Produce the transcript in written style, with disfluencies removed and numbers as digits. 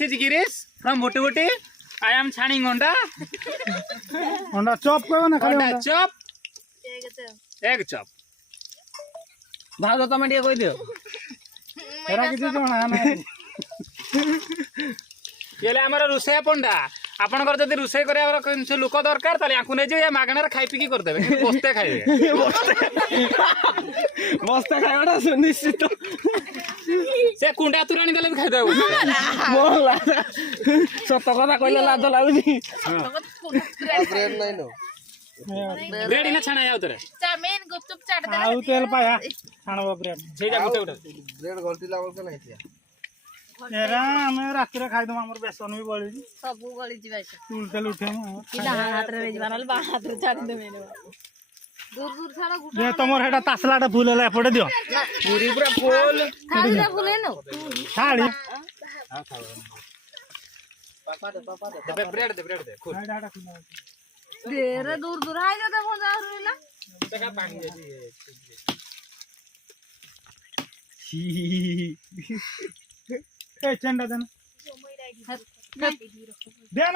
This is Girish from Bhuti Bhuti. I am churning Honda. अंडा chop करो ना खाली Honda chop. Egg chop. भाव तो मैं कोई दियो एरा किसी तो ना ना ये ले हमारा रुसैया पंडा आपनकर जदि रुसै करैया किछ लोक दरकार ताले आकु नै जे मागणार खाइ पिकी कर देबे बस्ते खाइबे बस्ता खाइबा सुनिश्चित से कुंडा तुरानी देले खाइ देबो मोला सत कथा कइले लाज लागुनी ब्रेड नहीं नो ब्रेड इना छाना आउ तरे चाउमीन गुपचुप चाट दे आउ तेल पाया खाणबो ब्रेड जे जा गुटे गुटे ब्रेड गलती लागल के नहीं थिया एरा हम रात रे खाइ दम हमर बेसन भी बळी सब गली जीवा तुल तेल उठे म कि डाहां हाथ रे जीवा नल बाहां हाथ रे छाड़ दे मेरे दूर दूर छाड़ा गुटा जे तमर हेटा तासलाटा फूल होला एपटे दियो पूरी पूरा फूल थाली रे फुले नो थाली दे ब्रेड दे खुद दे रे दूर दूर आइ जा मजा आउला तका पानी जे ए चंडा देना